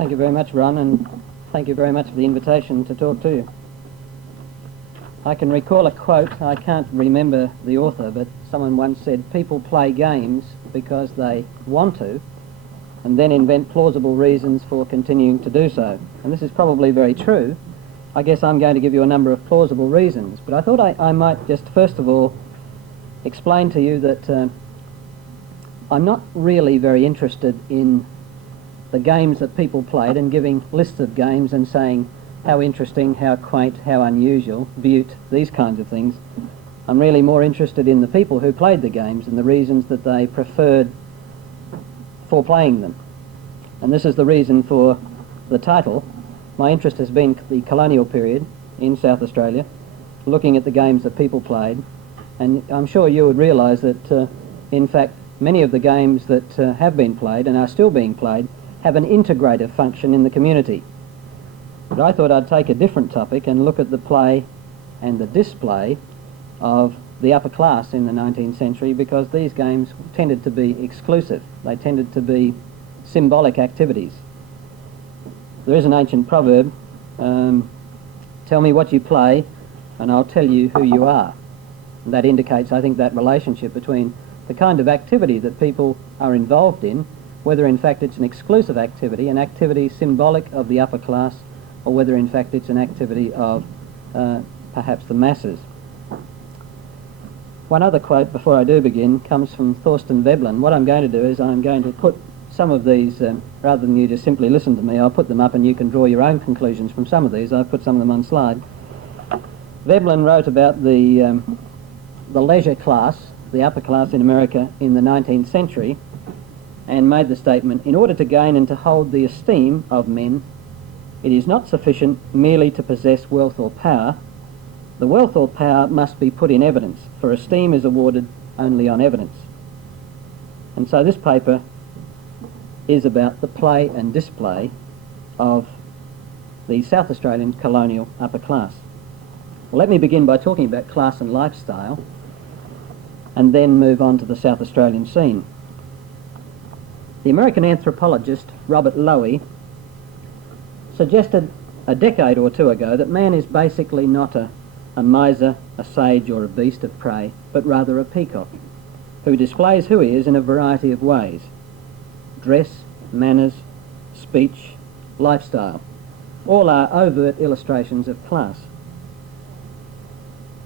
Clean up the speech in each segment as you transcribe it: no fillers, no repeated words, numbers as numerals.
Thank you very much, Ron, and thank you very much for the invitation to talk to you. I can recall a quote. I can't remember the author, but someone once said, people play games because they want to, and then invent plausible reasons for continuing to do so. And this is probably very true. I guess I'm going to give you a number of plausible reasons, but I thought I might just first of all explain to you that I'm not really very interested in the games that people played and giving lists of games and saying how interesting, how quaint, how unusual, beaut, these kinds of things. I'm really more interested in the people who played the games and the reasons that they preferred for playing them. And this is the reason for the title. My interest has been the colonial period in South Australia, looking at the games that people played, and I'm sure you would realise that in fact many of the games that have been played and are still being played have an integrative function in the community. But I thought I'd take a different topic and look at the play and the display of the upper class in the 19th century, because these games tended to be exclusive. They tended to be symbolic activities. There is an ancient proverb, tell me what you play and I'll tell you who you are. And that indicates, I think, that relationship between the kind of activity that people are involved in, whether in fact it's an exclusive activity, an activity symbolic of the upper class, or whether in fact it's an activity of perhaps the masses. One other quote before I do begin comes from Thorsten Veblen. What I'm going to do is I'm going to put some of these, rather than you just simply listen to me, I'll put them up and you can draw your own conclusions from some of these. I've put some of them on slide. Veblen wrote about the leisure class, the upper class in America in the 19th century, and made the statement, in order to gain and to hold the esteem of men, it is not sufficient merely to possess wealth or power. The wealth or power must be put in evidence, for esteem is awarded only on evidence. And so this paper is about the play and display of the South Australian colonial upper class. Well, let me begin by talking about class and lifestyle, and then move on to the South Australian scene. The American anthropologist Robert Lowy suggested a decade or two ago that man is basically not a miser, a sage or a beast of prey, but rather a peacock, who displays who he is in a variety of ways: dress, manners, speech, lifestyle. All are overt illustrations of class.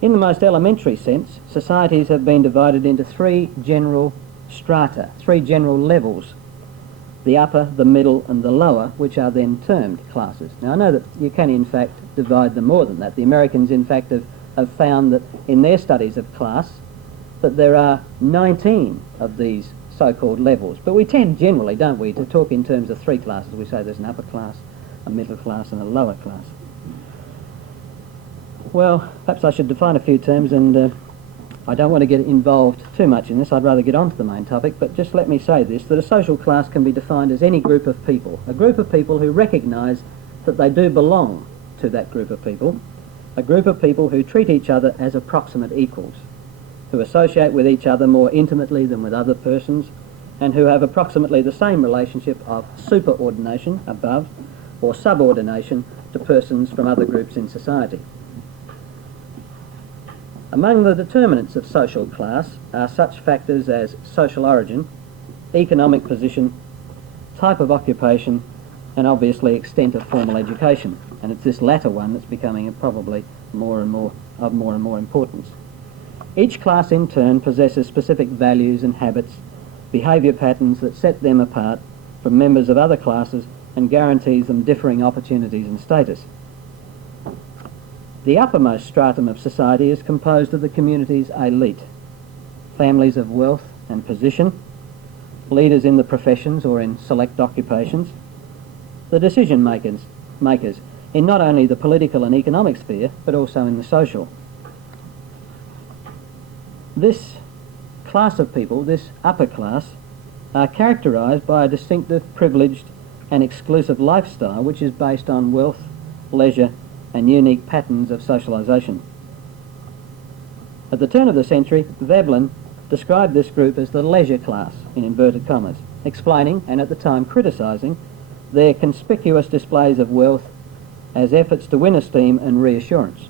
In the most elementary sense, societies have been divided into three general strata, three general levels: the upper, the middle and the lower, which are then termed classes. Now I know that you can in fact divide them more than that. The Americans in fact have found that in their studies of class that there are 19 of these so-called levels, but we tend generally, don't we, to talk in terms of three classes. We say there's an upper class, a middle class and a lower class. Well, perhaps I should define a few terms, and I don't want to get involved too much in this. I'd rather get on to the main topic, but just let me say this, that a social class can be defined as any group of people, a group of people who recognise that they do belong to that group of people, a group of people who treat each other as approximate equals, who associate with each other more intimately than with other persons, and who have approximately the same relationship of superordination, above, or subordination to persons from other groups in society. Among the determinants of social class are such factors as social origin, economic position, type of occupation, and obviously extent of formal education. And it's this latter one that's becoming probably more and more importance. Each class in turn possesses specific values and habits, behaviour patterns that set them apart from members of other classes and guarantees them differing opportunities and status. The uppermost stratum of society is composed of the community's elite, families of wealth and position, leaders in the professions or in select occupations, the decision makers in not only the political and economic sphere, but also in the social. This class of people, this upper class, are characterised by a distinctive, privileged and exclusive lifestyle which is based on wealth, leisure and unique patterns of socialisation. At the turn of the century, Veblen described this group as the leisure class, in inverted commas, explaining, and at the time criticising, their conspicuous displays of wealth as efforts to win esteem and reassurance.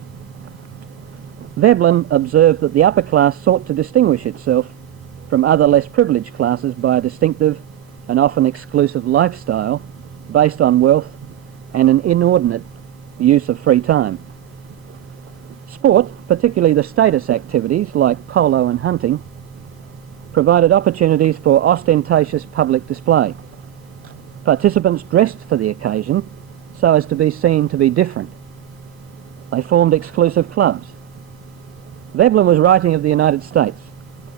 Veblen observed that the upper class sought to distinguish itself from other less privileged classes by a distinctive and often exclusive lifestyle based on wealth and an inordinate use of free time. Sport, particularly the status activities like polo and hunting, provided opportunities for ostentatious public display. Participants dressed for the occasion so as to be seen to be different. They formed exclusive clubs. Veblen was writing of the United States,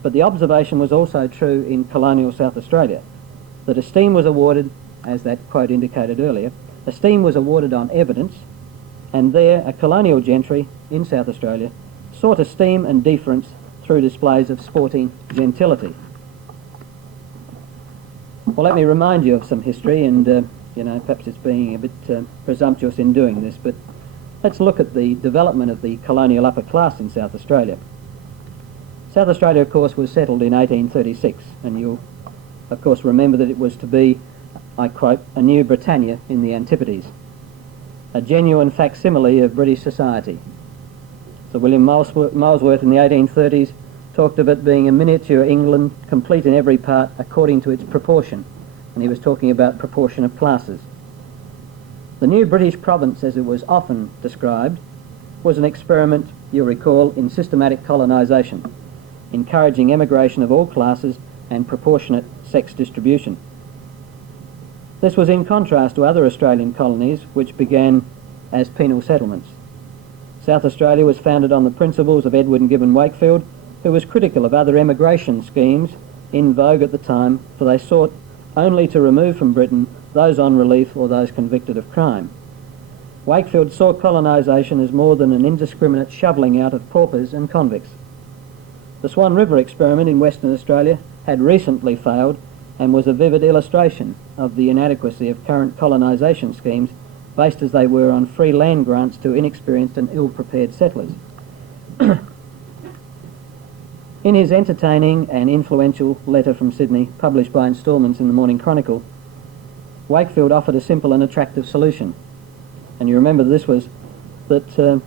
but the observation was also true in colonial South Australia, that esteem was awarded, as that quote indicated earlier, esteem was awarded on evidence, and there a colonial gentry in South Australia sought esteem and deference through displays of sporting gentility. Well, let me remind you of some history, and perhaps it's being a bit presumptuous in doing this, but let's look at the development of the colonial upper class in South Australia. South Australia, of course, was settled in 1836, and you'll, of course, remember that it was to be, I quote, a new Britannia in the Antipodes, a genuine facsimile of British society. Sir William Molesworth in the 1830s talked of it being a miniature England, complete in every part according to its proportion, and he was talking about proportion of classes. The new British province, as it was often described, was an experiment, you'll recall, in systematic colonisation, encouraging emigration of all classes and proportionate sex distribution. This was in contrast to other Australian colonies which began as penal settlements. South Australia was founded on the principles of Edward Gibbon Wakefield, who was critical of other emigration schemes in vogue at the time, for they sought only to remove from Britain those on relief or those convicted of crime. Wakefield saw colonisation as more than an indiscriminate shovelling out of paupers and convicts. The Swan River experiment in Western Australia had recently failed and was a vivid illustration of the inadequacy of current colonisation schemes, based as they were on free land grants to inexperienced and ill-prepared settlers. In his entertaining and influential letter from Sydney, published by instalments in the Morning Chronicle, Wakefield offered a simple and attractive solution. And you remember this was that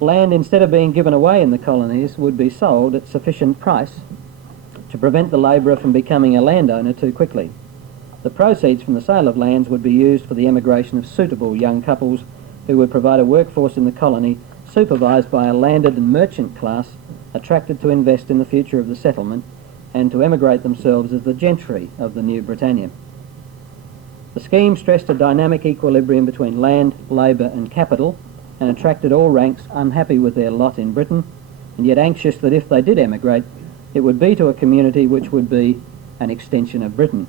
land, instead of being given away in the colonies, would be sold at sufficient price to prevent the labourer from becoming a landowner too quickly. The proceeds from the sale of lands would be used for the emigration of suitable young couples who would provide a workforce in the colony supervised by a landed and merchant class attracted to invest in the future of the settlement and to emigrate themselves as the gentry of the new Britannia. The scheme stressed a dynamic equilibrium between land, labour and capital, and attracted all ranks unhappy with their lot in Britain, and yet anxious that if they did emigrate, it would be to a community which would be an extension of Britain.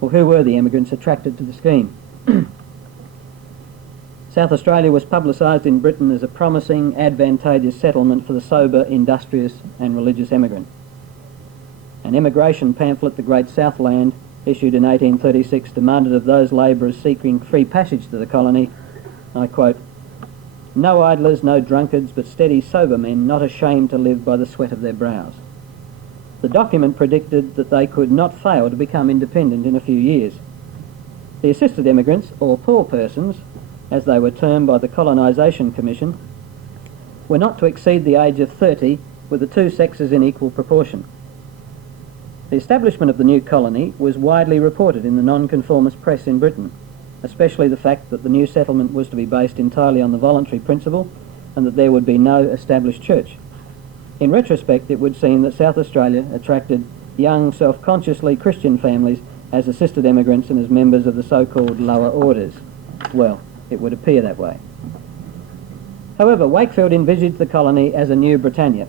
Well, who were the emigrants attracted to the scheme? South Australia was publicised in Britain as a promising, advantageous settlement for the sober, industrious and religious emigrant. An emigration pamphlet, The Great Southland, issued in 1836, demanded of those labourers seeking free passage to the colony, I quote, "No idlers, no drunkards, but steady, sober men, not ashamed to live by the sweat of their brows." The document predicted that they could not fail to become independent in a few years. The assisted emigrants, or poor persons, as they were termed by the Colonisation Commission, were not to exceed the age of 30, with the two sexes in equal proportion. The establishment of the new colony was widely reported in the nonconformist press in Britain, especially the fact that the new settlement was to be based entirely on the voluntary principle and that there would be no established church. In retrospect, it would seem that South Australia attracted young, self-consciously Christian families as assisted emigrants and as members of the so-called lower orders. Well, it would appear that way. However, Wakefield envisaged the colony as a new Britannia,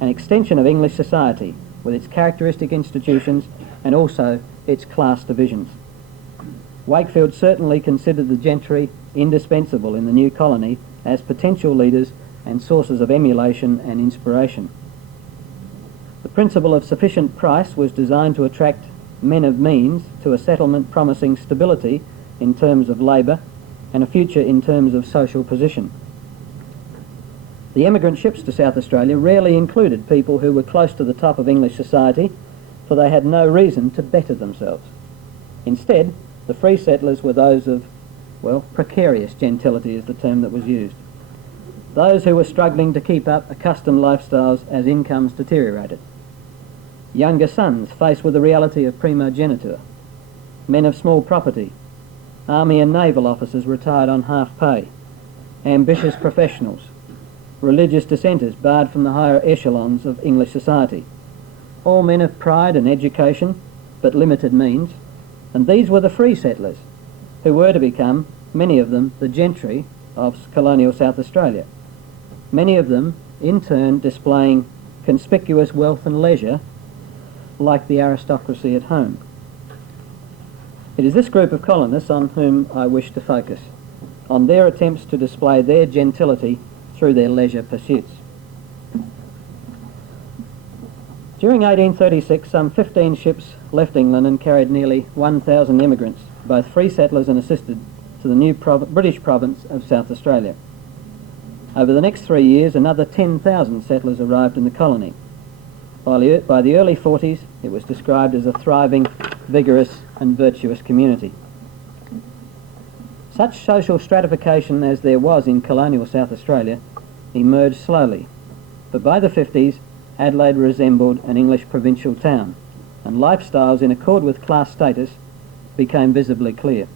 an extension of English society with its characteristic institutions and also its class divisions. Wakefield certainly considered the gentry indispensable in the new colony as potential leaders and sources of emulation and inspiration. The principle of sufficient price was designed to attract men of means to a settlement promising stability in terms of labour and a future in terms of social position. The emigrant ships to South Australia rarely included people who were close to the top of English society, for they had no reason to better themselves. Instead, The free settlers were those of, well, precarious gentility is the term that was used. Those who were struggling to keep up accustomed lifestyles as incomes deteriorated. Younger sons faced with the reality of primogeniture. Men of small property. Army and naval officers retired on half pay. Ambitious professionals. Religious dissenters barred from the higher echelons of English society. All men of pride and education, but limited means, and these were the free settlers, who were to become, many of them, the gentry of colonial South Australia. Many of them, in turn, displaying conspicuous wealth and leisure, like the aristocracy at home. It is this group of colonists on whom I wish to focus, on their attempts to display their gentility through their leisure pursuits. During 1836, some 15 ships left England and carried nearly 1,000 immigrants, both free settlers and assisted, to the new British province of South Australia. Over the next 3 years, another 10,000 settlers arrived in the colony. By the early 40s, it was described as a thriving, vigorous and virtuous community. Such social stratification as there was in colonial South Australia emerged slowly, but by the 50s, Adelaide resembled an English provincial town, and lifestyles in accord with class status became visibly clear.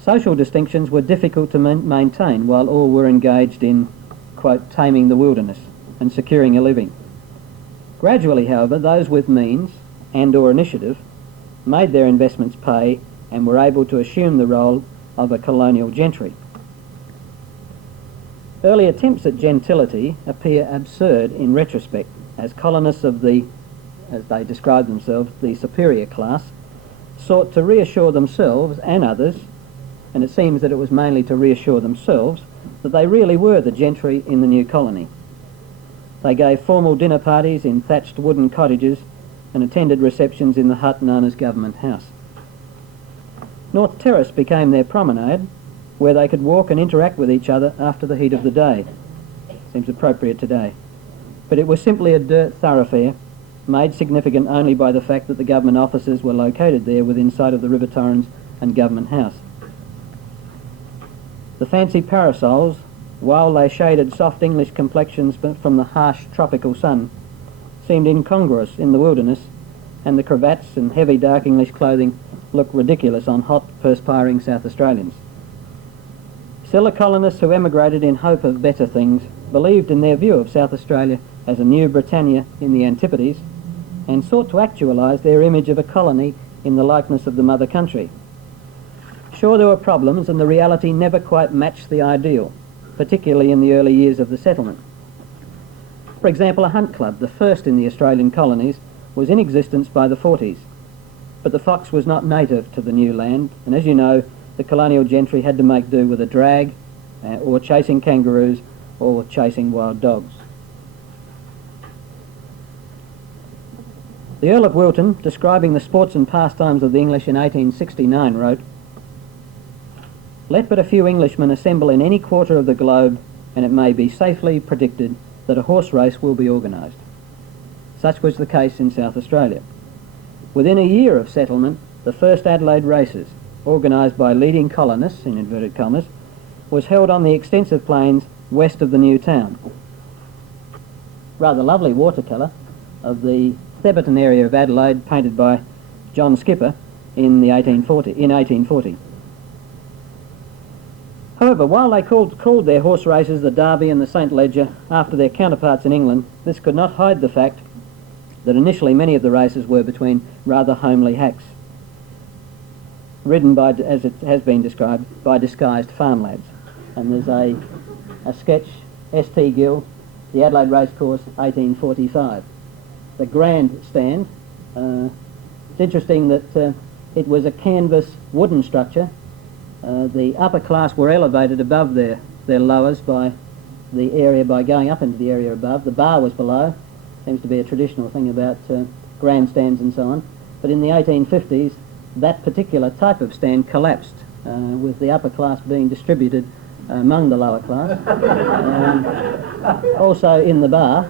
Social distinctions were difficult to maintain while all were engaged in, quote, taming the wilderness and securing a living. Gradually, however, those with means and/or initiative made their investments pay and were able to assume the role of a colonial gentry. Early attempts at gentility appear absurd in retrospect, as colonists of the, as they describe themselves, the superior class, sought to reassure themselves and others, and it seems that it was mainly to reassure themselves, that they really were the gentry in the new colony. They gave formal dinner parties in thatched wooden cottages and attended receptions in the hut known as Government House. North Terrace became their promenade, where they could walk and interact with each other after the heat of the day. Seems appropriate today. But it was simply a dirt thoroughfare, made significant only by the fact that the government offices were located there within sight of the River Torrens and Government House. The fancy parasols, while they shaded soft English complexions from the harsh tropical sun, seemed incongruous in the wilderness, and the cravats and heavy dark English clothing looked ridiculous on hot, perspiring South Australians. Still, the colonists who emigrated in hope of better things believed in their view of South Australia as a new Britannia in the Antipodes, and sought to actualise their image of a colony in the likeness of the mother country. Sure, there were problems, and the reality never quite matched the ideal, particularly in the early years of the settlement. For example, a hunt club, the first in the Australian colonies, was in existence by the 40s, but the fox was not native to the new land, and as you know, the colonial gentry had to make do with a drag, or chasing kangaroos, or chasing wild dogs. The Earl of Wilton, describing the sports and pastimes of the English in 1869, wrote, "Let but a few Englishmen assemble in any quarter of the globe, and it may be safely predicted that a horse race will be organised." Such was the case in South Australia. Within a year of settlement, the first Adelaide races, organised by leading colonists, in inverted commas, was held on the extensive plains west of the new town. Rather lovely watercolour of the Theberton area of Adelaide, painted by John Skipper in 1840. However, while they called their horse races the Derby and the St Leger after their counterparts in England, this could not hide the fact that initially many of the races were between rather homely hacks, ridden by, as it has been described, by disguised farm lads. And there's a sketch, S.T. Gill, the Adelaide Racecourse, 1845. The grandstand, it's interesting that it was a canvas wooden structure. The upper class were elevated above their lowers by the area, by going up into the area above. The bar was below. Seems to be a traditional thing about grandstands and so on. But in the 1850s, that particular type of stand collapsed, with the upper class being distributed among the lower class. Also in the bar,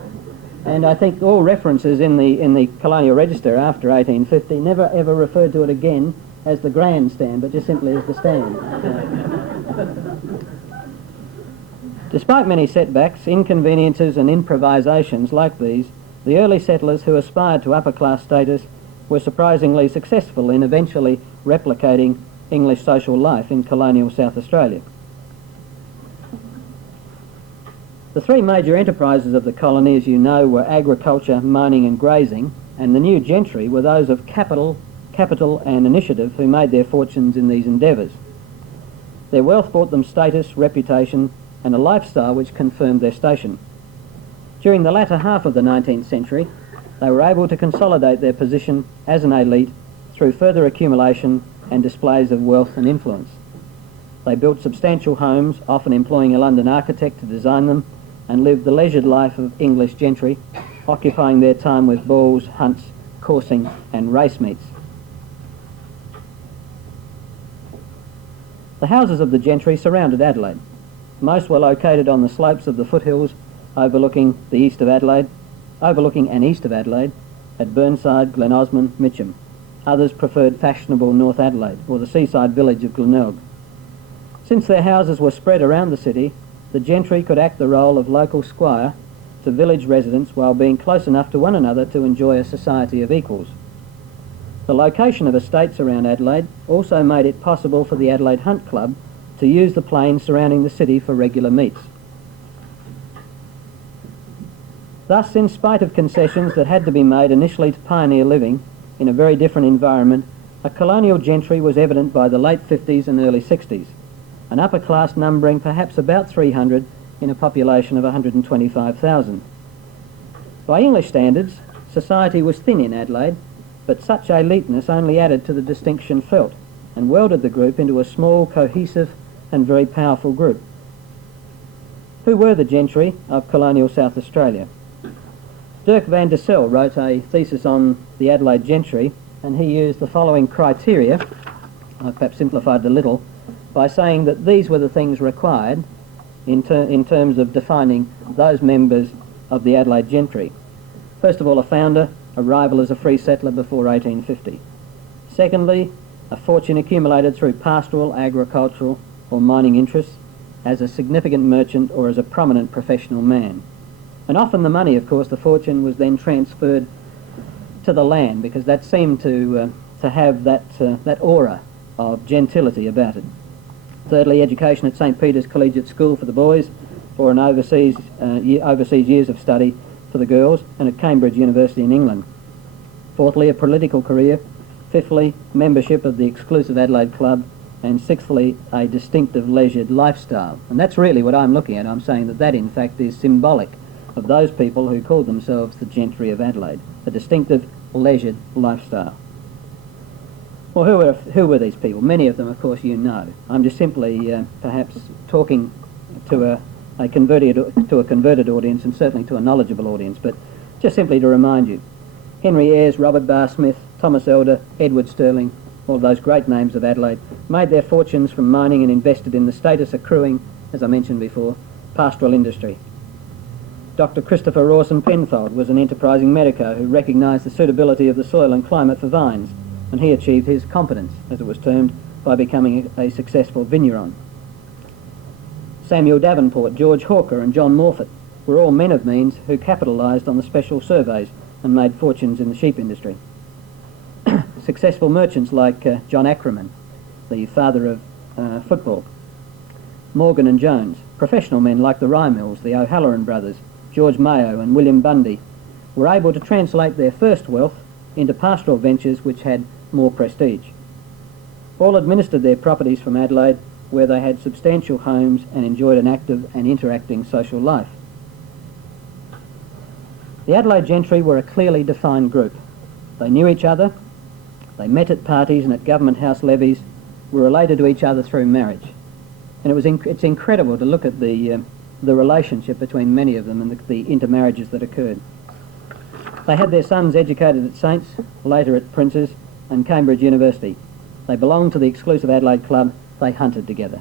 And I think all references in the Colonial Register after 1850 never ever referred to it again as the grandstand, but just simply as the stand. Despite many setbacks, inconveniences and improvisations like these, the early settlers who aspired to upper-class status were surprisingly successful in eventually replicating English social life in colonial South Australia. The three major enterprises of the colony, as you know, were agriculture, mining and grazing, and the new gentry were those of capital and initiative who made their fortunes in these endeavours. Their wealth brought them status, reputation and a lifestyle which confirmed their station. During the latter half of the 19th century, they were able to consolidate their position as an elite through further accumulation and displays of wealth and influence. They built substantial homes, often employing a London architect to design them, and lived the leisured life of English gentry, occupying their time with balls, hunts, coursing and race meets. The houses of the gentry surrounded Adelaide. Most were located on the slopes of the foothills overlooking an east of Adelaide, at Burnside, Glen Osmond, Mitcham. Others preferred fashionable North Adelaide or the seaside village of Glenelg. Since their houses were spread around the city, the gentry could act the role of local squire to village residents while being close enough to one another to enjoy a society of equals. The location of estates around Adelaide also made it possible for the Adelaide Hunt Club to use the plains surrounding the city for regular meets. Thus, in spite of concessions that had to be made initially to pioneer living in a very different environment, a colonial gentry was evident by the late 50s and early 60s, an upper class numbering perhaps about 300 in a population of 125,000. By English standards, society was thin in Adelaide, but such eliteness only added to the distinction felt and welded the group into a small, cohesive and very powerful group. Who were the gentry of colonial South Australia? Dirk van der Sel wrote a thesis on the Adelaide gentry, and he used the following criteria. I've perhaps simplified it a little by saying that these were the things required in terms of defining those members of the Adelaide gentry. First of all, a founder, arrival as a free settler before 1850. Secondly, a fortune accumulated through pastoral, agricultural or mining interests, as a significant merchant or as a prominent professional man. And often the money, of course, the fortune was then transferred to the land, because that seemed to have that aura of gentility about it. Thirdly, education at St. Peter's Collegiate School for the boys, or an overseas years of study for the girls, and at Cambridge University in England. Fourthly, a political career. Fifthly, membership of the exclusive Adelaide Club. And sixthly, a distinctive leisured lifestyle. And that's really what I'm looking at. I'm saying that in fact is symbolic of those people who called themselves the gentry of Adelaide, a distinctive leisured lifestyle. Well, who were these people? Many of them, of course, you know. I'm just simply perhaps talking to a converted audience, and certainly to a knowledgeable audience, but just simply to remind you. Henry Ayres, Robert Barr Smith, Thomas Elder, Edward Sterling, all those great names of Adelaide, made their fortunes from mining and invested in the status accruing, as I mentioned before, pastoral industry. Dr. Christopher Rawson Penfold was an enterprising medico who recognised the suitability of the soil and climate for vines, and he achieved his competence, as it was termed, by becoming a successful vigneron. Samuel Davenport, George Hawker and John Morfitt were all men of means who capitalised on the special surveys and made fortunes in the sheep industry. Successful merchants like John Ackerman, the father of football, Morgan and Jones, professional men like the Rymills, the O'Halloran brothers, George Mayo and William Bundy, were able to translate their first wealth into pastoral ventures which had more prestige. All administered their properties from Adelaide, where they had substantial homes and enjoyed an active and interacting social life. The Adelaide gentry were a clearly defined group. They knew each other, they met at parties and at government house levees, were related to each other through marriage. And it's incredible to look at the relationship between many of them and the intermarriages that occurred. They had their sons educated at Saints, later at Prince's and Cambridge University. They belonged to the exclusive Adelaide Club. They hunted together.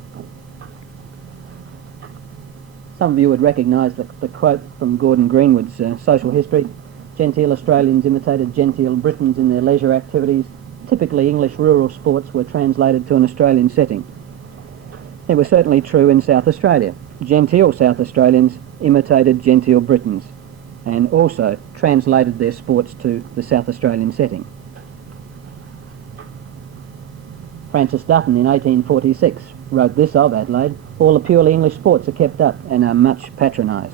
Some of you would recognise the quote from Gordon Greenwood's Social History. Genteel Australians imitated genteel Britons in their leisure activities. Typically English rural sports were translated to an Australian setting. It was certainly true in South Australia. Genteel South Australians imitated genteel Britons and also translated their sports to the South Australian setting. Francis Dutton in 1846 wrote this of Adelaide: "All the purely English sports are kept up and are much patronised."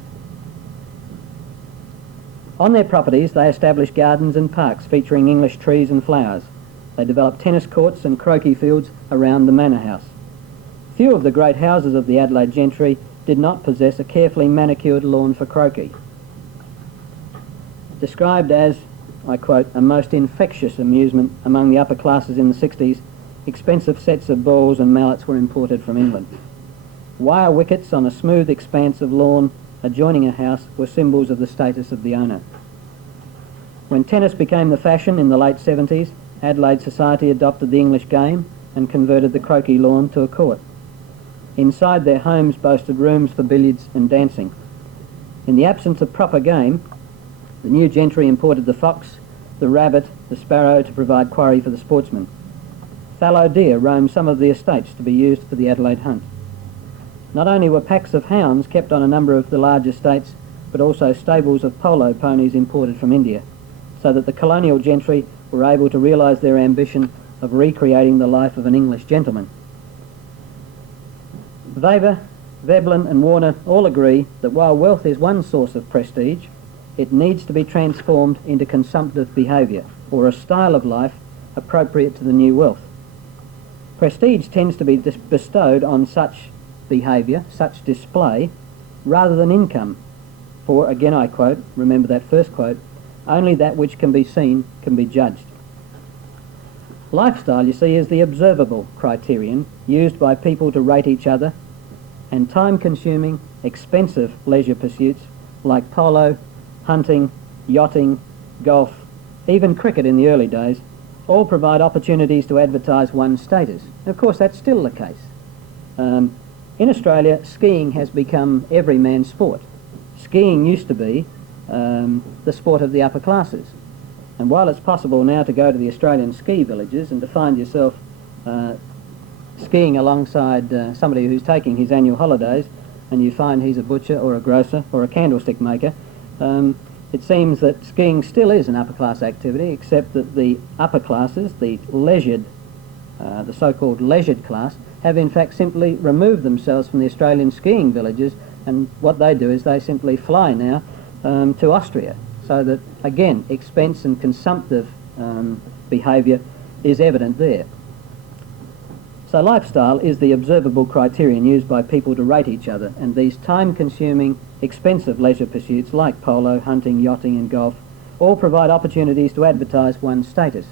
On their properties they established gardens and parks featuring English trees and flowers. They developed tennis courts and croquet fields around the manor house. Few of the great houses of the Adelaide gentry did not possess a carefully manicured lawn for croquet. Described as, I quote, "a most infectious amusement among the upper classes in the 60s, expensive sets of balls and mallets were imported from England. Wire wickets on a smooth expanse of lawn adjoining a house were symbols of the status of the owner." When tennis became the fashion in the late 70s, Adelaide society adopted the English game and converted the croquet lawn to a court. Inside their homes boasted rooms for billiards and dancing. In the absence of proper game, the new gentry imported the fox, the rabbit, the sparrow to provide quarry for the sportsmen. Fallow deer roamed some of the estates to be used for the Adelaide hunt. Not only were packs of hounds kept on a number of the large estates, but also stables of polo ponies imported from India, so that the colonial gentry were able to realise their ambition of recreating the life of an English gentleman. Weber, Veblen and Warner all agree that while wealth is one source of prestige, it needs to be transformed into consumptive behaviour, or a style of life appropriate to the new wealth. Prestige tends to be bestowed on such behaviour, such display, rather than income. For, again I quote, remember that first quote, "Only that which can be seen can be judged." Lifestyle, you see, is the observable criterion used by people to rate each other, and time-consuming, expensive leisure pursuits like polo, hunting, yachting, golf, even cricket in the early days, all provide opportunities to advertise one's status. And of course that's still the case. In Australia, skiing has become every man's sport. Skiing used to be the sport of the upper classes. And while it's possible now to go to the Australian ski villages and to find yourself skiing alongside somebody who's taking his annual holidays, and you find he's a butcher or a grocer or a candlestick maker, it seems that skiing still is an upper class activity, except that the upper classes, the leisured, the so-called leisured class, have in fact simply removed themselves from the Australian skiing villages, and what they do is they simply fly now to Austria, so that again expense and consumptive behaviour is evident there. So lifestyle is the observable criterion used by people to rate each other, and these time-consuming, expensive leisure pursuits like polo, hunting, yachting and golf all provide opportunities to advertise one's status.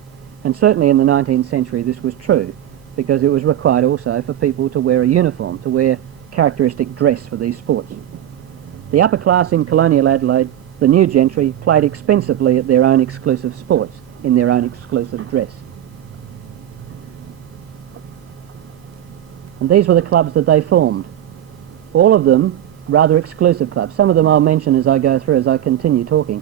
And certainly in the 19th century this was true, because it was required also for people to wear a uniform, to wear characteristic dress for these sports. The upper class in colonial Adelaide, the new gentry, played expensively at their own exclusive sports, in their own exclusive dress. And these were the clubs that they formed. All of them rather exclusive clubs. Some of them I'll mention as I go through, as I continue talking.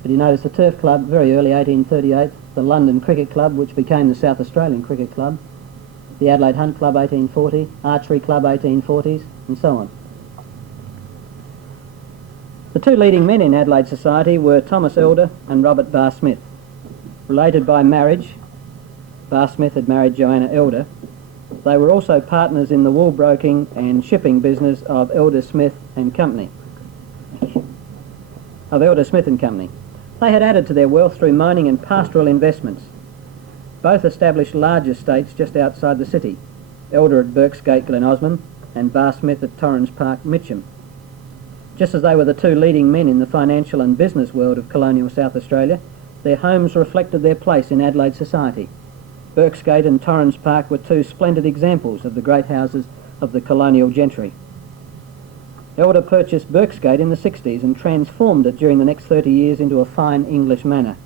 But you notice the Turf Club, very early, 1838, the London Cricket Club, which became the South Australian Cricket Club, the Adelaide Hunt Club, 1840, Archery Club, 1840s, and so on. The two leading men in Adelaide society were Thomas Elder and Robert Barr Smith. Related by marriage, Barr Smith had married Joanna Elder. They were also partners in the wool-broking and shipping business of Elder Smith and Company. They had added to their wealth through mining and pastoral investments. Both established large estates just outside the city, Elder at Birksgate, Glen Osmond, and Barr Smith at Torrens Park, Mitcham. Just as they were the two leading men in the financial and business world of colonial South Australia, their homes reflected their place in Adelaide society. Birksgate and Torrens Park were two splendid examples of the great houses of the colonial gentry. Elder purchased Birksgate in the 60s and transformed it during the next 30 years into a fine English manor.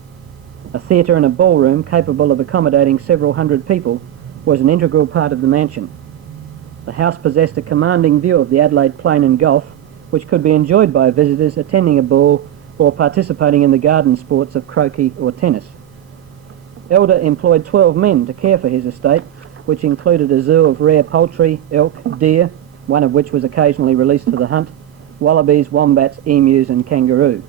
A theatre and a ballroom capable of accommodating several hundred people was an integral part of the mansion. The house possessed a commanding view of the Adelaide Plain and Gulf which could be enjoyed by visitors attending a ball or participating in the garden sports of croquet or tennis. Elder employed 12 men to care for his estate, which included a zoo of rare poultry, elk, deer, one of which was occasionally released for the hunt, wallabies, wombats, emus and kangaroo.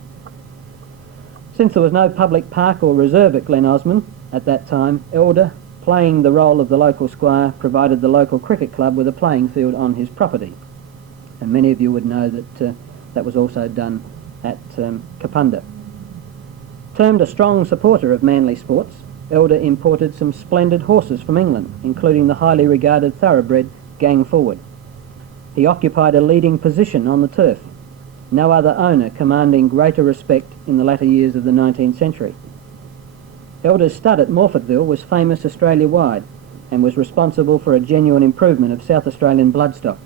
Since there was no public park or reserve at Glen Osmond at that time, Elder, playing the role of the local squire, provided the local cricket club with a playing field on his property. And many of you would know that that was also done at Kapunda. Termed a strong supporter of manly sports, Elder imported some splendid horses from England, including the highly regarded thoroughbred Gang Forward. He occupied a leading position on the turf, no other owner commanding greater respect in the latter years of the 19th century. Elder's stud at Morfettville was famous Australia-wide and was responsible for a genuine improvement of South Australian bloodstock.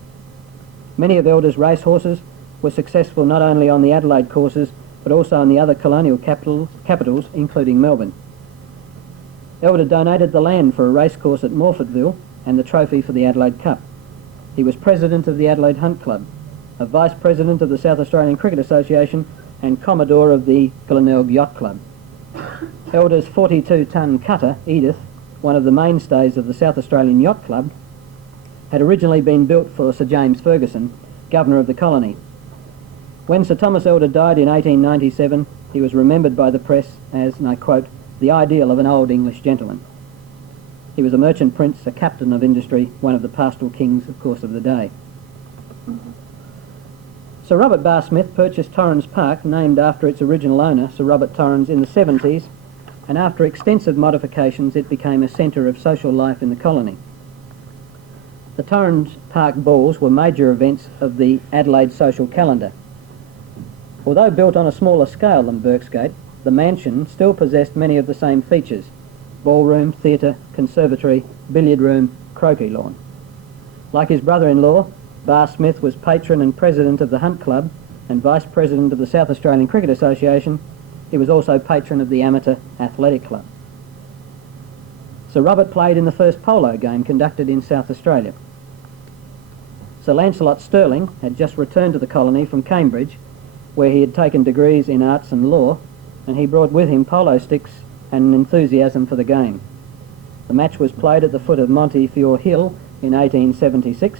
Many of Elder's racehorses were successful not only on the Adelaide courses but also in the other colonial capitals, including Melbourne. Elder donated the land for a racecourse at Morfettville and the trophy for the Adelaide Cup. He was president of the Adelaide Hunt Club, a vice president of the South Australian Cricket Association and commodore of the Colonial Yacht Club. Elder's 42-ton cutter, Edith, one of the mainstays of the South Australian Yacht Club, had originally been built for Sir James Ferguson, governor of the colony. When Sir Thomas Elder died in 1897, he was remembered by the press as, and I quote, the ideal of an old English gentleman. He was a merchant prince, a captain of industry, one of the pastoral kings, of course, of the day. Sir Robert Barr Smith purchased Torrens Park, named after its original owner, Sir Robert Torrens, in the 70s, and after extensive modifications it became a centre of social life in the colony. The Torrens Park balls were major events of the Adelaide social calendar. Although built on a smaller scale than Birksgate, the mansion still possessed many of the same features: ballroom, theatre, conservatory, billiard room, croquet lawn. Like his brother-in-law, Barr Smith was patron and president of the Hunt Club and vice president of the South Australian Cricket Association. He was also patron of the Amateur Athletic Club. Sir Robert played in the first polo game conducted in South Australia. Sir Lancelot Sterling had just returned to the colony from Cambridge, where he had taken degrees in arts and law, and he brought with him polo sticks and an enthusiasm for the game. The match was played at the foot of Montefiore Hill in 1876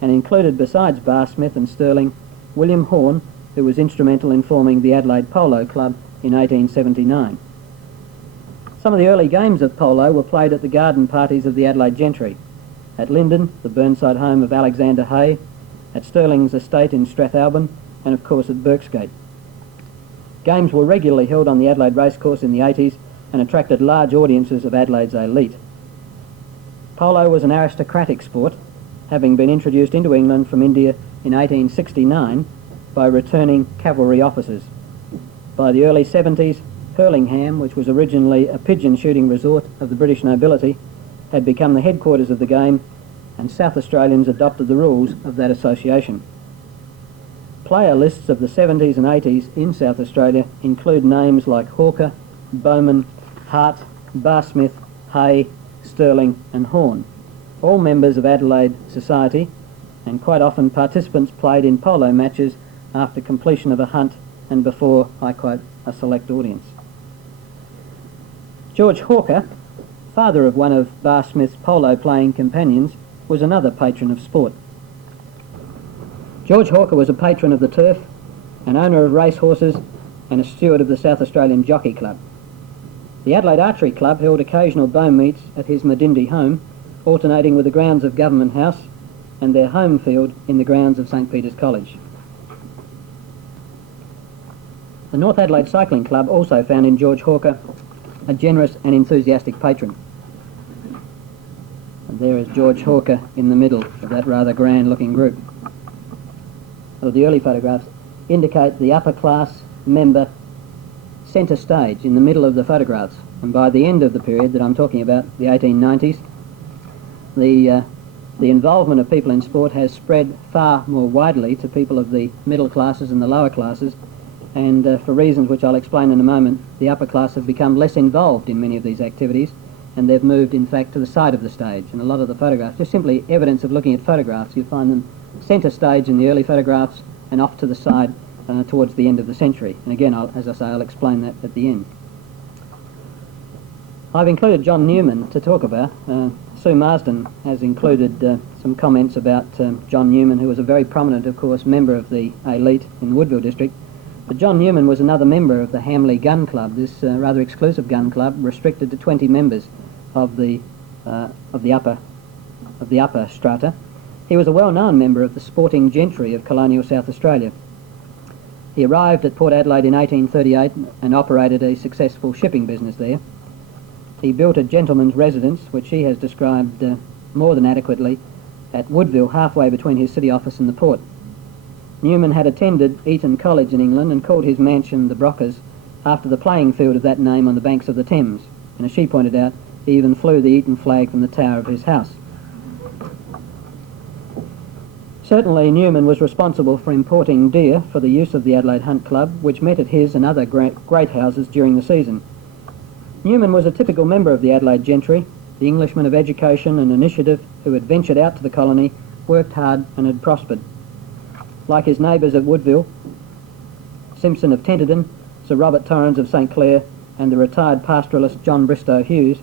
and included, besides Barr Smith and Sterling, William Horne, who was instrumental in forming the Adelaide Polo Club in 1879. Some of the early games of polo were played at the garden parties of the Adelaide gentry, at Lyndon, the Burnside home of Alexander Hay, at Sterling's estate in Strathalbyn, and of course at Birksgate. Games were regularly held on the Adelaide racecourse in the 80s and attracted large audiences of Adelaide's elite. Polo was an aristocratic sport, having been introduced into England from India in 1869 by returning cavalry officers. By the early 70s, Hurlingham, which was originally a pigeon shooting resort of the British nobility, had become the headquarters of the game, and South Australians adopted the rules of that association. Player lists of the 70s and 80s in South Australia include names like Hawker, Bowman, Hart, Barr Smith, Hay, Sterling and Horne, all members of Adelaide society, and quite often participants played in polo matches after completion of a hunt and before, I quote, a select audience. George Hawker, father of one of Barr Smith's polo playing companions, was another patron of sport. George Hawker was a patron of the turf, an owner of racehorses and a steward of the South Australian Jockey Club. The Adelaide Archery Club held occasional bow meets at his Medindi home, alternating with the grounds of Government House and their home field in the grounds of St Peter's College. The North Adelaide Cycling Club also found in George Hawker a generous and enthusiastic patron. And there is George Hawker in the middle of that rather grand-looking group. Well, the early photographs indicate the upper class member centre stage in the middle of the photographs, and by the end of the period that I'm talking about, the 1890s, the involvement of people in sport has spread far more widely to people of the middle classes and the lower classes, and for reasons which I'll explain in a moment, the upper class have become less involved in many of these activities, and they've moved in fact to the side of the stage. And a lot of the photographs, just simply evidence of looking at photographs, you find them centre stage in the early photographs and off to the side towards the end of the century. And again, as I say, I'll explain that at the end. I've included John Newman to talk about. Sue Marsden has included some comments about John Newman, who was a very prominent, of course, member of the elite in the Woodville district. But John Newman was another member of the Hamley Gun Club, this rather exclusive gun club, restricted to 20 members of the upper strata. He was a well-known member of the sporting gentry of colonial South Australia. He arrived at Port Adelaide in 1838 and operated a successful shipping business there. He built a gentleman's residence, which he has described more than adequately, at Woodville, halfway between his city office and the port. Newman had attended Eton College in England and called his mansion the Brockers after the playing field of that name on the banks of the Thames. And as she pointed out, he even flew the Eton flag from the tower of his house. Certainly Newman was responsible for importing deer for the use of the Adelaide Hunt Club, which met at his and other great houses during the season. Newman was a typical member of the Adelaide gentry, the Englishman of education and initiative who had ventured out to the colony, worked hard and had prospered. Like his neighbours at Woodville, Simpson of Tenterden, Sir Robert Torrens of St Clair and the retired pastoralist John Bristow Hughes,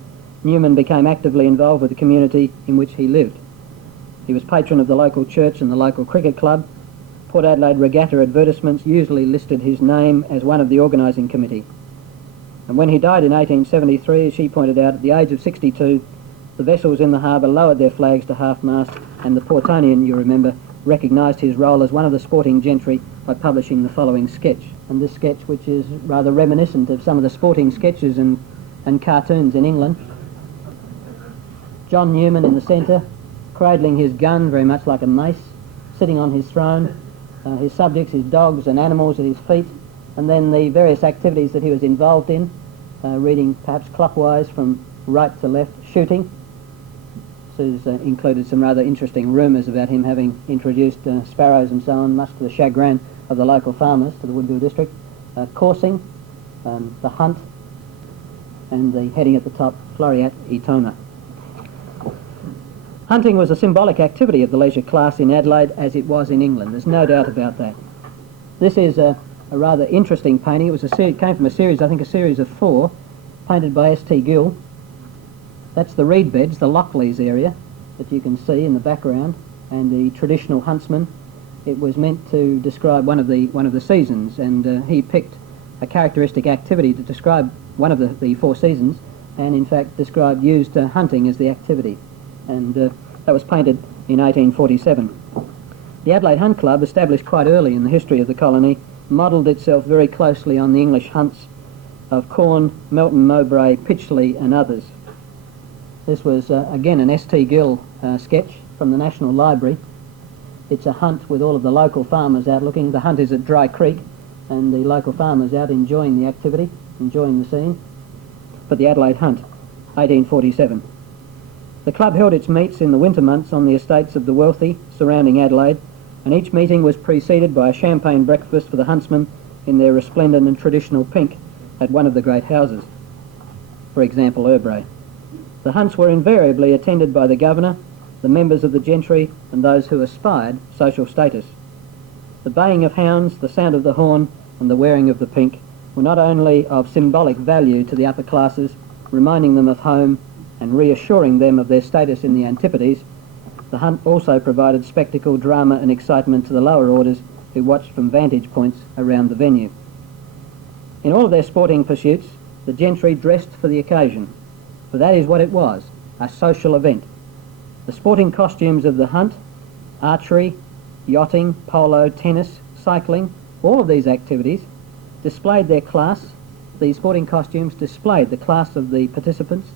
Newman became actively involved with the community in which he lived. He was patron of the local church and the local cricket club. Port Adelaide regatta advertisements usually listed his name as one of the organising committee. And when he died in 1873, as she pointed out, at the age of 62, the vessels in the harbour lowered their flags to half-mast, and the Portonian, you remember, recognised his role as one of the sporting gentry by publishing the following sketch. And this sketch, which is rather reminiscent of some of the sporting sketches and cartoons in England. John Newman in the centre, cradling his gun very much like a mace, sitting on his throne, his subjects, his dogs and animals at his feet, and then the various activities that he was involved in, reading perhaps clockwise from right to left, shooting. Sue's included some rather interesting rumours about him having introduced sparrows and so on, much to the chagrin of the local farmers to the Woodville district. Coursing, the hunt, and the heading at the top, Floriat Etona. Hunting was a symbolic activity of the leisure class in Adelaide as it was in England. There's no doubt about that. This is a rather interesting painting. It was came from a series, I think a series of 4, painted by S.T. Gill. That's the reed beds, the Lockleys area that you can see in the background, and the traditional huntsman. It was meant to describe one of the seasons, and he picked a characteristic activity to describe one of the 4 seasons, and in fact used hunting as the activity. And that was painted in 1847. The Adelaide Hunt Club, established quite early in the history of the colony, modelled itself very closely on the English hunts of Corn, Melton Mowbray, Pitchley and others. This was again an S.T. Gill sketch from the National Library. It's a hunt with all of the local farmers out looking. The hunt is at Dry Creek and the local farmers out enjoying the activity, enjoying the scene. But the Adelaide Hunt, 1847. The club held its meets in the winter months on the estates of the wealthy surrounding Adelaide, and each meeting was preceded by a champagne breakfast for the huntsmen in their resplendent and traditional pink at one of the great houses, for example, Urbray. The hunts were invariably attended by the governor, the members of the gentry, and those who aspired social status. The baying of hounds, the sound of the horn, and the wearing of the pink were not only of symbolic value to the upper classes, reminding them of home and reassuring them of their status in the Antipodes, the hunt also provided spectacle, drama and excitement to the lower orders who watched from vantage points around the venue. In all of their sporting pursuits, the gentry dressed for the occasion, for that is what it was, a social event. The sporting costumes of the hunt, archery, yachting, polo, tennis, cycling, all of these activities displayed their class. These sporting costumes displayed the class of the participants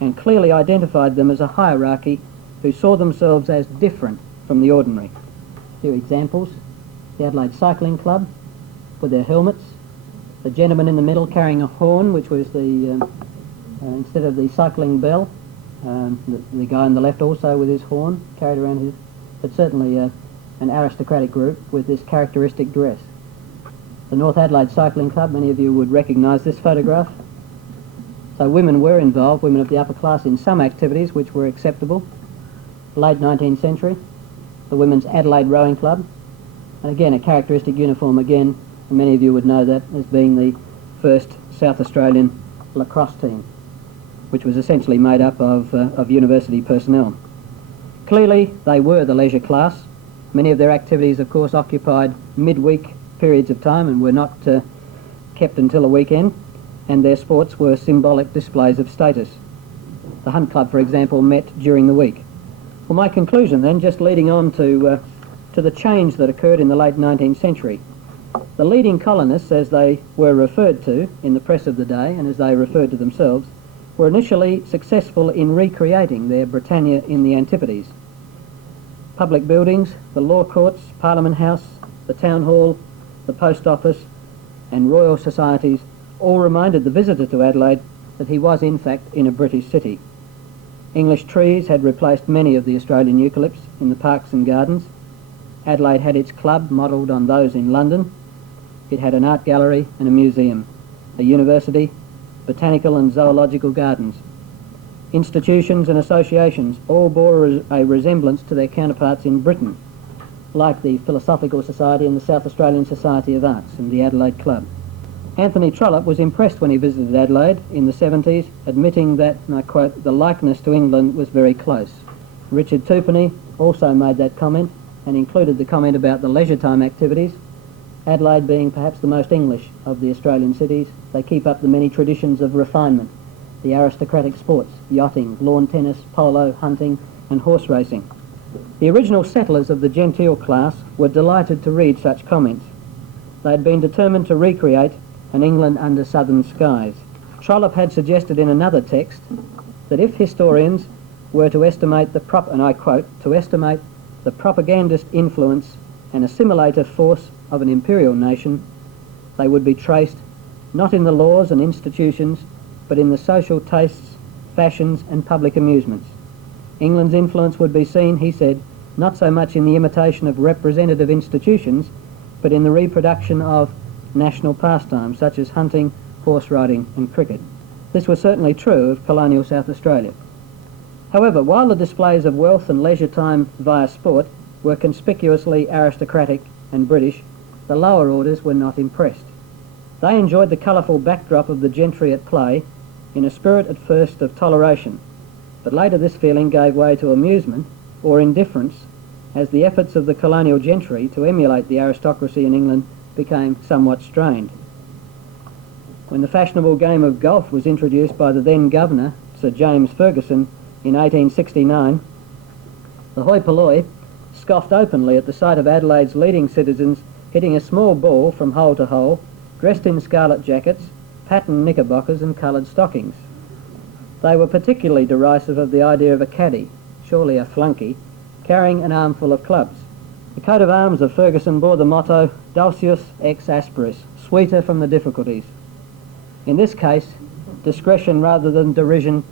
and clearly identified them as a hierarchy who saw themselves as different from the ordinary. A few examples: the Adelaide Cycling Club with their helmets, the gentleman in the middle carrying a horn, which was the instead of the cycling bell, the guy on the left also with his horn carried around his, but certainly an aristocratic group with this characteristic dress. The North Adelaide Cycling Club, many of you would recognise this photograph. So women were involved, women of the upper class, in some activities which were acceptable. Late 19th century, the Women's Adelaide Rowing Club, And again, a characteristic uniform again, and many of you would know that as being the first South Australian lacrosse team, which was essentially made up of university personnel. Clearly, they were the leisure class. Many of their activities, of course, occupied midweek periods of time and were not kept until a weekend, and their sports were symbolic displays of status. The Hunt Club, for example, met during the week. Well, my conclusion then, just leading on to the change that occurred in the late 19th century. The leading colonists, as they were referred to in the press of the day and as they referred to themselves, were initially successful in recreating their Britannia in the Antipodes. Public buildings, the law courts, Parliament House, the Town Hall, the Post Office and Royal Societies all reminded the visitor to Adelaide that he was in fact in a British city. English trees had replaced many of the Australian eucalypts in the parks and gardens. Adelaide had its club modelled on those in London. It had an art gallery and a museum, a university, botanical and zoological gardens. Institutions and associations all bore a resemblance to their counterparts in Britain, like the Philosophical Society and the South Australian Society of Arts and the Adelaide Club. Anthony Trollope was impressed when he visited Adelaide in the 70s, admitting that, and I quote, the likeness to England was very close. Richard Tuppenny also made that comment and included the comment about the leisure time activities. Adelaide being perhaps the most English of the Australian cities, they keep up the many traditions of refinement, the aristocratic sports, yachting, lawn tennis, polo, hunting and horse racing. The original settlers of the genteel class were delighted to read such comments. They had been determined to recreate an England under southern skies. Trollope had suggested in another text that if historians were to estimate and I quote, to estimate the propagandist influence and assimilative force of an imperial nation, they would be traced not in the laws and institutions, but in the social tastes, fashions and public amusements. England's influence would be seen, he said, not so much in the imitation of representative institutions, but in the reproduction of national pastimes such as hunting, horse riding and cricket. This was certainly true of colonial South Australia. However, while the displays of wealth and leisure time via sport were conspicuously aristocratic and British, the lower orders were not impressed. They enjoyed the colourful backdrop of the gentry at play in a spirit at first of toleration, but later this feeling gave way to amusement or indifference as the efforts of the colonial gentry to emulate the aristocracy in England became somewhat strained. When the fashionable game of golf was introduced by the then Governor, Sir James Fergusson, in 1869, the hoi polloi scoffed openly at the sight of Adelaide's leading citizens hitting a small ball from hole to hole, dressed in scarlet jackets, patterned knickerbockers and coloured stockings. They were particularly derisive of the idea of a caddie, surely a flunky, carrying an armful of clubs. The coat of arms of Fergusson bore the motto, Dulcius ex asperis, sweeter from the difficulties. In this case, discretion rather than derision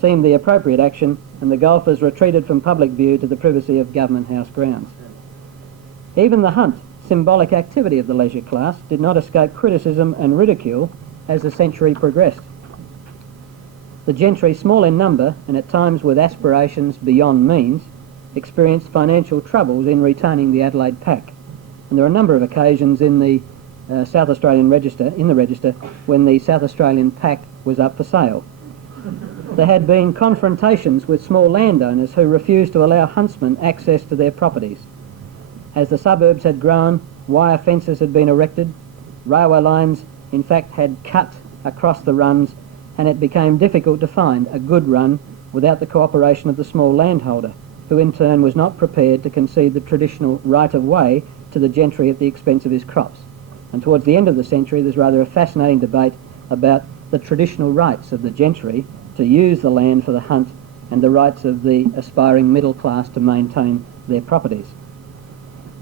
seemed the appropriate action, and the golfers retreated from public view to the privacy of Government House grounds. Even the hunt, symbolic activity of the leisure class, did not escape criticism and ridicule as the century progressed. The gentry, small in number and at times with aspirations beyond means, experienced financial troubles in retaining the Adelaide pack, and there are a number of occasions in the South Australian Register, when the South Australian pack was up for sale. There had been confrontations with small landowners who refused to allow huntsmen access to their properties. As the suburbs had grown, wire fences had been erected, railway lines in fact had cut across the runs, and it became difficult to find a good run without the cooperation of the small landholder, who in turn was not prepared to concede the traditional right of way to the gentry at the expense of his crops. And towards the end of the century there's rather a fascinating debate about the traditional rights of the gentry to use the land for the hunt and the rights of the aspiring middle class to maintain their properties.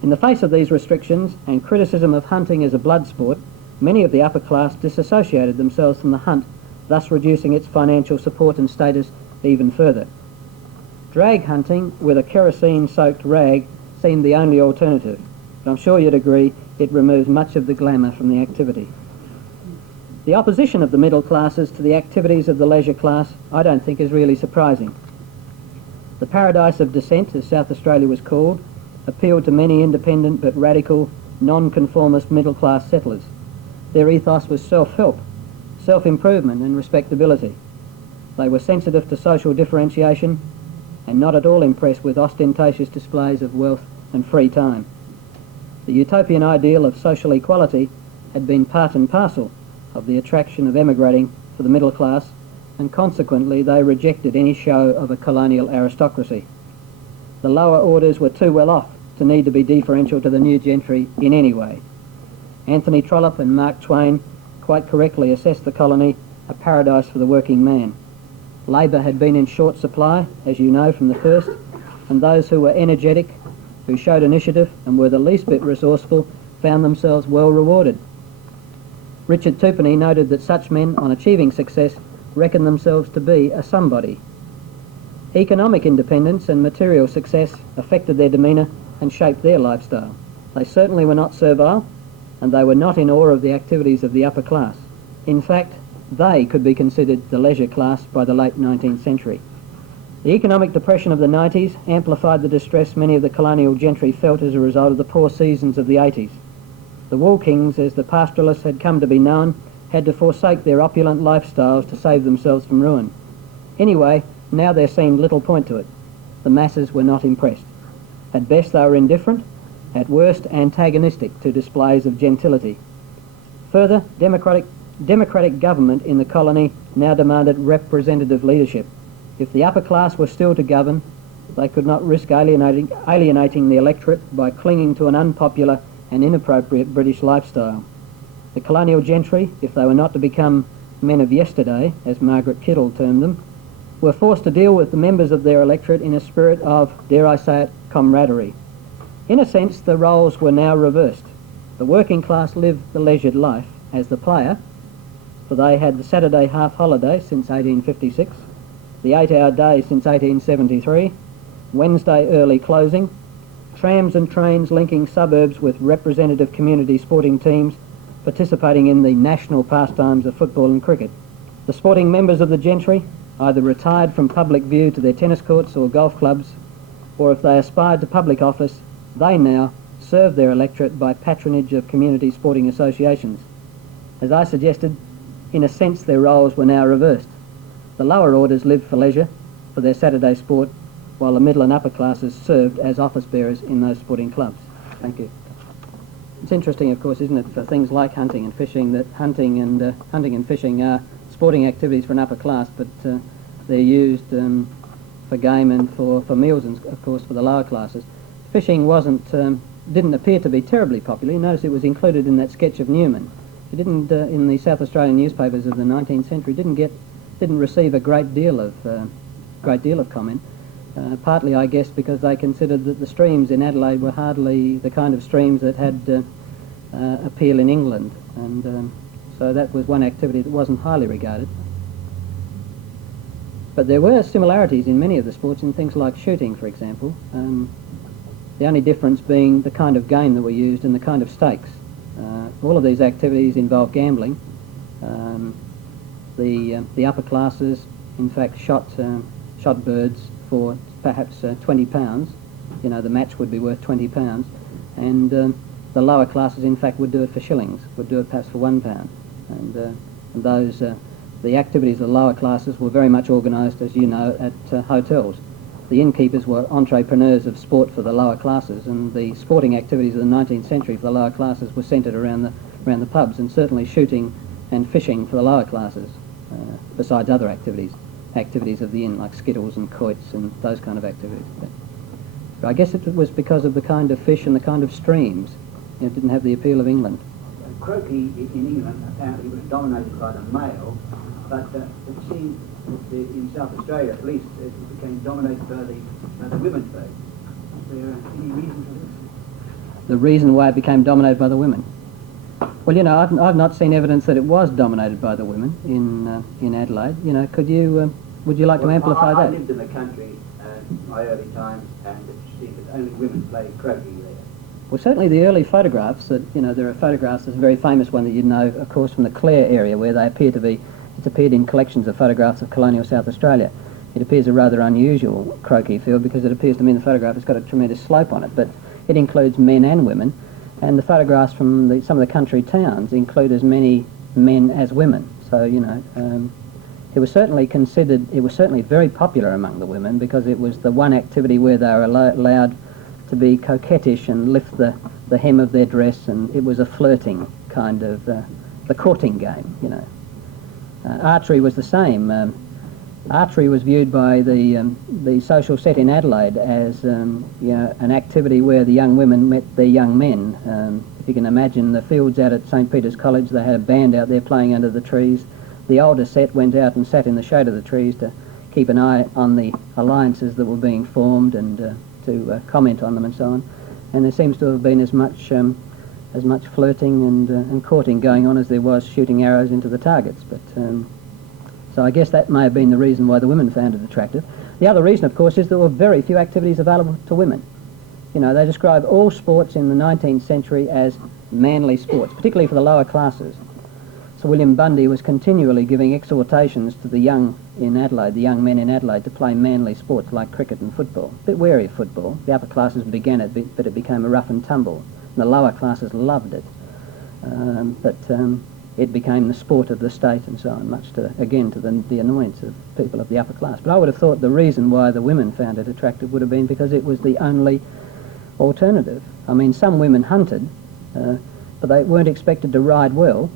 In the face of these restrictions and criticism of hunting as a blood sport, many of the upper class disassociated themselves from the hunt, thus reducing its financial support and status even further. Drag hunting with a kerosene-soaked rag seemed the only alternative, but I'm sure you'd agree it removes much of the glamour from the activity. The opposition of the middle classes to the activities of the leisure class I don't think is really surprising. The paradise of descent, as South Australia was called, appealed to many independent but radical, non-conformist middle-class settlers. Their ethos was self-help, self-improvement and respectability. They were sensitive to social differentiation and not at all impressed with ostentatious displays of wealth and free time. The utopian ideal of social equality had been part and parcel of the attraction of emigrating for the middle class, and consequently they rejected any show of a colonial aristocracy. The lower orders were too well off to need to be deferential to the new gentry in any way. Anthony Trollope and Mark Twain quite correctly assessed the colony a paradise for the working man. Labour had been in short supply, as you know, from the first, and those who were energetic, who showed initiative and were the least bit resourceful, found themselves well rewarded. Richard Tuppenny noted that such men, on achieving success, reckoned themselves to be a somebody. Economic independence and material success affected their demeanour and shaped their lifestyle. They certainly were not servile, and they were not in awe of the activities of the upper class. In fact, they could be considered the leisure class by the late 19th century. The economic depression of the 90s amplified the distress many of the colonial gentry felt as a result of the poor seasons of the 80s. The wool kings, as the pastoralists had come to be known, had to forsake their opulent lifestyles to save themselves from ruin. Anyway, now there seemed little point to it. The masses were not impressed. At best they were indifferent, at worst antagonistic to displays of gentility. Further, democratic government in the colony now demanded representative leadership. If the upper class were still to govern, they could not risk alienating the electorate by clinging to an unpopular and inappropriate British lifestyle. The colonial gentry, if they were not to become men of yesterday, as Margaret Kittle termed them, were forced to deal with the members of their electorate in a spirit of, dare I say it, camaraderie. In a sense, the roles were now reversed. The working class lived the leisured life as the player, for they had the Saturday half-holiday since 1856, the 8-hour day since 1873, Wednesday early closing, trams and trains linking suburbs with representative community sporting teams participating in the national pastimes of football and cricket. The sporting members of the gentry either retired from public view to their tennis courts or golf clubs, or if they aspired to public office, they now served their electorate by patronage of community sporting associations. As I suggested, in a sense their roles were now reversed. The lower orders lived for leisure, for their Saturday sport, while the middle and upper classes served as office bearers in those sporting clubs. Thank you. It's interesting, of course, isn't it, for things like hunting and fishing, that hunting and fishing are sporting activities for an upper class, but they're used for game and for meals, and of course for the lower classes. Fishing didn't appear to be terribly popular. You notice it was included in that sketch of Newman. It didn't, in the South Australian newspapers of the 19th century, didn't receive a great deal of comment. Partly, I guess, because they considered that the streams in Adelaide were hardly the kind of streams that had appeal in England, and so that was one activity that wasn't highly regarded. But there were similarities in many of the sports in things like shooting, for example, the only difference being the kind of game that were used and the kind of stakes. All of these activities involve gambling. The upper classes, in fact, shot birds for perhaps £20. You know, the match would be worth £20, and the lower classes, in fact, would do it for shillings, would do it perhaps for £1. And those, the activities of the lower classes were very much organised, as you know, at hotels. The innkeepers were entrepreneurs of sport for the lower classes, and the sporting activities of the 19th century for the lower classes were centred around the pubs, and certainly shooting and fishing for the lower classes, besides other activities of the inn, like skittles and quoits and those kind of activities. But I guess it was because of the kind of fish and the kind of streams. It didn't have the appeal of England. Croquet in England apparently was dominated by the male, but it seemed in South Australia at least it became dominated by the women folk. Is there any reason for this? The reason why it became dominated by the women? Well, you know, I've not seen evidence that it was dominated by the women in Adelaide. You know, would you like to amplify that? I lived in the country in my early times, and it seemed that only women played croquet there. Well, certainly the early photographs that, you know, there are photographs, there's a very famous one that you know, of course, from the Clare area, where they appear to be, it's appeared in collections of photographs of colonial South Australia. It appears a rather unusual croquet field because it appears to me in the photograph it's got a tremendous slope on it, but it includes men and women, and the photographs from some of the country towns include as many men as women. So, you know, it was certainly very popular among the women, because it was the one activity where they were allowed to be coquettish and lift the hem of their dress, and it was a flirting kind of, the courting game, you know. Archery was the same. Archery was viewed by the social set in Adelaide as you know, an activity where the young women met their young men. If you can imagine the fields out at St. Peter's College, they had a band out there playing under the trees. The older set went out and sat in the shade of the trees to keep an eye on the alliances that were being formed and to comment on them and so on. And there seems to have been as much flirting and courting going on as there was shooting arrows into the targets. But so I guess that may have been the reason why the women found it attractive. The other reason, of course, is there were very few activities available to women. You know, they describe all sports in the 19th century as manly sports, particularly for the lower classes. Sir William Bundy was continually giving exhortations to the young in Adelaide, the young men in Adelaide, to play manly sports like cricket and football. A bit wary of football. The upper classes began it, but it became a rough and tumble. And the lower classes loved it. It became the sport of the state and so on, much to, again, to the annoyance of people of the upper class. But I would have thought the reason why the women found it attractive would have been because it was the only alternative. I mean, some women hunted, but they weren't expected to ride well.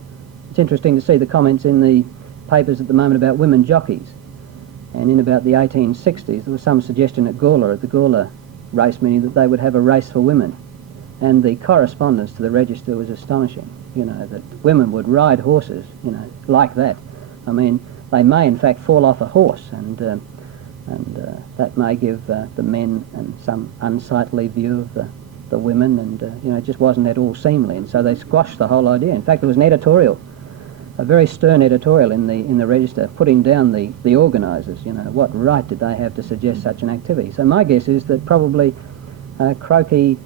It's interesting to see the comments in the papers at the moment about women jockeys. And in about the 1860s, there was some suggestion at the Gawler race meeting, that they would have a race for women. And the correspondence to the Register was astonishing, you know, that women would ride horses, you know, like that. I mean, they may in fact fall off a horse, and that may give the men and some unsightly view of the women, and you know, it just wasn't at all seemly, and so they squashed the whole idea. In fact, there was an editorial, a very stern editorial in the Register, putting down the organisers. You know, what right did they have to suggest such an activity? So my guess is that probably croquet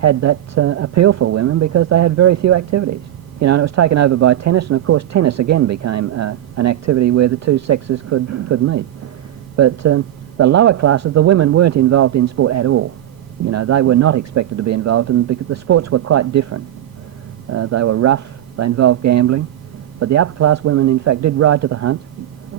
had that appeal for women because they had very few activities. You know, and it was taken over by tennis, and of course tennis again became an activity where the two sexes could meet. But the lower classes, the women weren't involved in sport at all. You know, they were not expected to be involved, and because the sports were quite different. They were rough, they involved gambling, but the upper class women in fact did ride to the hunt.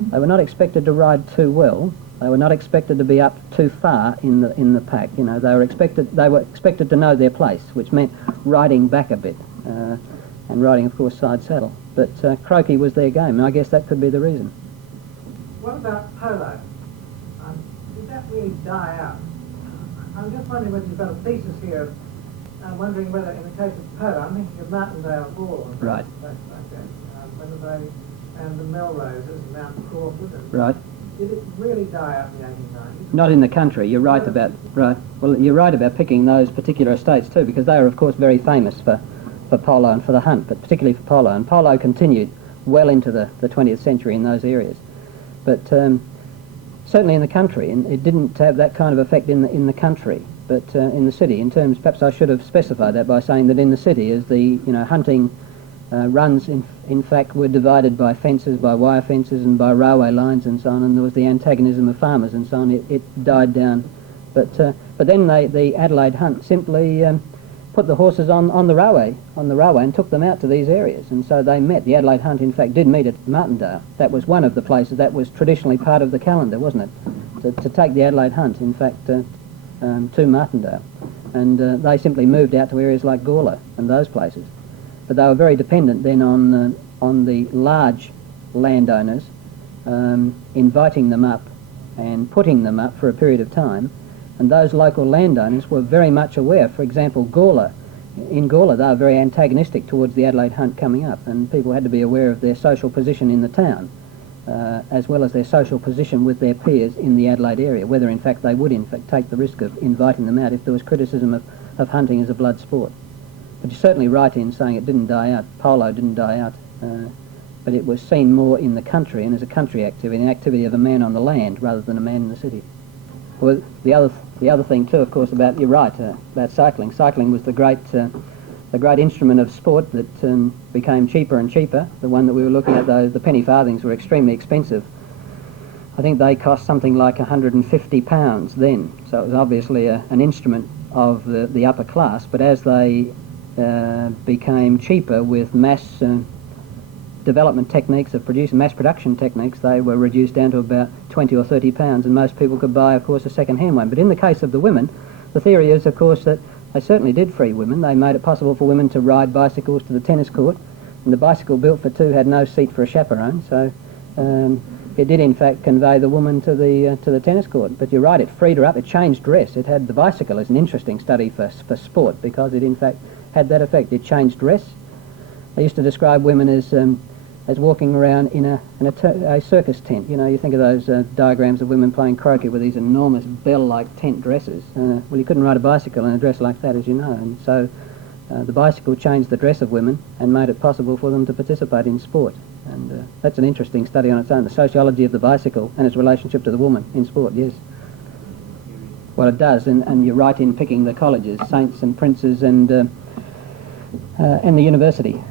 They were not expected to ride too well. They were not expected to be up too far in the pack. You know, they were expected to know their place, which meant riding back a bit, and riding, of course, side saddle. But croquet was their game, and I guess that could be the reason. What about polo? Did that really die out? I'm just wondering whether you've got a thesis here. I'm wondering whether, in the case of polo, I'm thinking of Martindale Ball and right. Like that, whether they, and the Melroses and Mount Crawford. And right. Did it really die out in the 1890s? Not in the country. You're right about Well, you're right about picking those particular estates too, because they were, of course, very famous for polo and for the hunt, but particularly for polo. And polo continued well into the 20th century in those areas. But certainly in the country, and it didn't have that kind of effect in the country, but in the city. In terms, perhaps I should have specified that by saying that in the city, as the hunting runs in fact were divided by fences, by wire fences, and by railway lines and so on, and there was the antagonism of farmers and so on. It died down, but then the Adelaide hunt simply put the horses on the railway and took them out to these areas, and so they met. The Adelaide hunt in fact did meet at Martindale. That was one of the places that was traditionally part of the calendar, wasn't it, to take the Adelaide hunt in fact to Martindale, and they simply moved out to areas like Gawler and those places. But they were very dependent then on the large landowners inviting them up and putting them up for a period of time, and those local landowners were very much aware. For example, Gawler. In Gawler, they were very antagonistic towards the Adelaide hunt coming up, and people had to be aware of their social position in the town, as well as their social position with their peers in the Adelaide area, whether in fact they would in fact take the risk of inviting them out if there was criticism of hunting as a blood sport. But you're certainly right in saying it didn't die out. Polo didn't die out, but it was seen more in the country and as a country activity, an activity of a man on the land rather than a man in the city. Well, the other thing too, of course, about, you're right, about cycling. Cycling was the great instrument of sport that became cheaper and cheaper. The one that we were looking at, the penny farthings, were extremely expensive. I think they cost something like £150 then, so it was obviously an instrument of the upper class, but as they became cheaper with mass development techniques of producing mass production techniques, they were reduced down to about 20 or 30 pounds, and most people could buy, of course, a second-hand one. But in the case of the women, the theory is, of course, that they certainly did free women. They made it possible for women to ride bicycles to the tennis court, and the bicycle built for two had no seat for a chaperone, so it did in fact convey the woman to the tennis court. But you're right, it freed her up, it changed dress. It had the bicycle as an interesting study for sport, because it in fact had that effect. It changed dress. They used to describe women as walking around in a circus tent. You know, you think of those diagrams of women playing croquet with these enormous bell-like tent dresses. Well, you couldn't ride a bicycle in a dress like that, as you know, and so the bicycle changed the dress of women and made it possible for them to participate in sport. And that's an interesting study on its own, the sociology of the bicycle and its relationship to the woman in sport, yes. Well, it does, and you're right in picking the colleges, Saints and Princes and the university.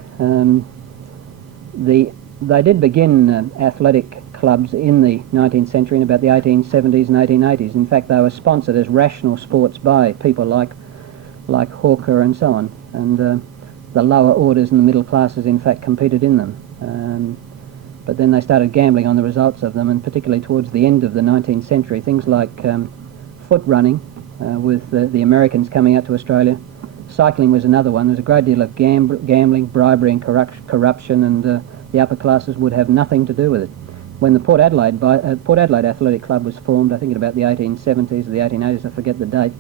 They did begin athletic clubs in the 19th century, in about the 1870s and 1880s. In fact, they were sponsored as rational sports by people like Hawker and so on, and the lower orders and the middle classes in fact competed in them. But then they started gambling on the results of them, and particularly towards the end of the 19th century, things like foot running, with the Americans coming out to Australia. Cycling was another one. There's a great deal of gambling, bribery and corruption, and the upper classes would have nothing to do with it. When the Port Adelaide Athletic Club was formed, I think in about the 1870s or the 1880s, I forget the date,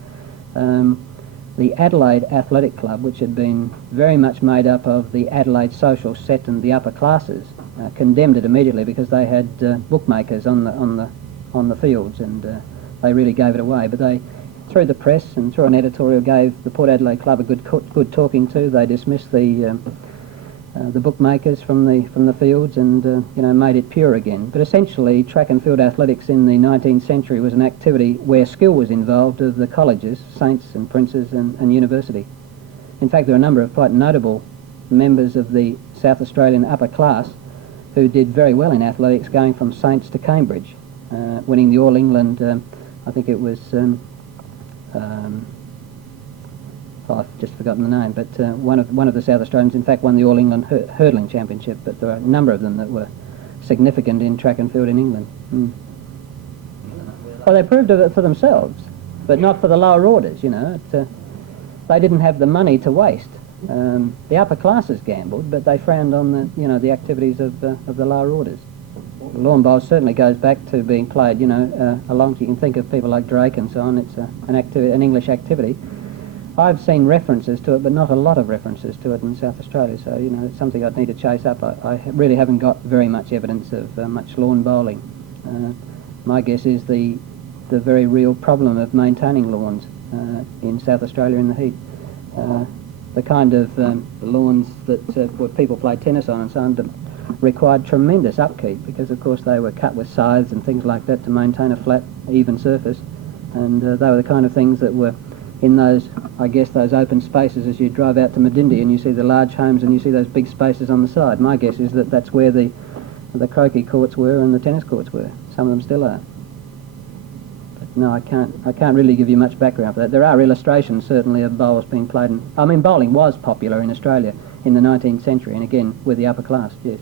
the Adelaide Athletic Club, which had been very much made up of the Adelaide social set and the upper classes, condemned it immediately because they had bookmakers on the fields, and they really gave it away. But they, through the press and through an editorial, gave the Port Adelaide Club a good talking to. They dismissed the bookmakers from the fields, and made it pure again. But essentially, track and field athletics in the 19th century was an activity where skill was involved of the colleges, Saints and Princes and university. In fact, there are a number of quite notable members of the South Australian upper class who did very well in athletics, going from Saints to Cambridge, winning the All England, I think it was, I've just forgotten the name, but one of the South Australians in fact won the All England hurdling championship. But there are a number of them that were significant in track and field in England. Well, they proved it for themselves, but not for the lower orders. They didn't have the money to waste. The upper classes gambled, but they frowned on the activities of the lower orders. Lawn bowls certainly goes back to being played. Along, you can think of people like Drake and so on. It's an English activity. I've seen references to it, but not a lot of references to it in South Australia, so it's something I'd need to chase up. I really haven't got very much evidence of much lawn bowling. My guess is the very real problem of maintaining lawns in South Australia in the heat. The kind of lawns that where people play tennis on and so on required tremendous upkeep, because of course they were cut with scythes and things like that to maintain a flat, even surface, and they were the kind of things that were in those open spaces as you drive out to Medindi and you see the large homes and you see those big spaces on the side. My guess is that that's where the croquet courts were and the tennis courts were. Some of them still are. But no, I can't really give you much background for that. There are illustrations certainly of bowls being played. Bowling was popular in Australia in the 19th century, and again with the upper class, yes.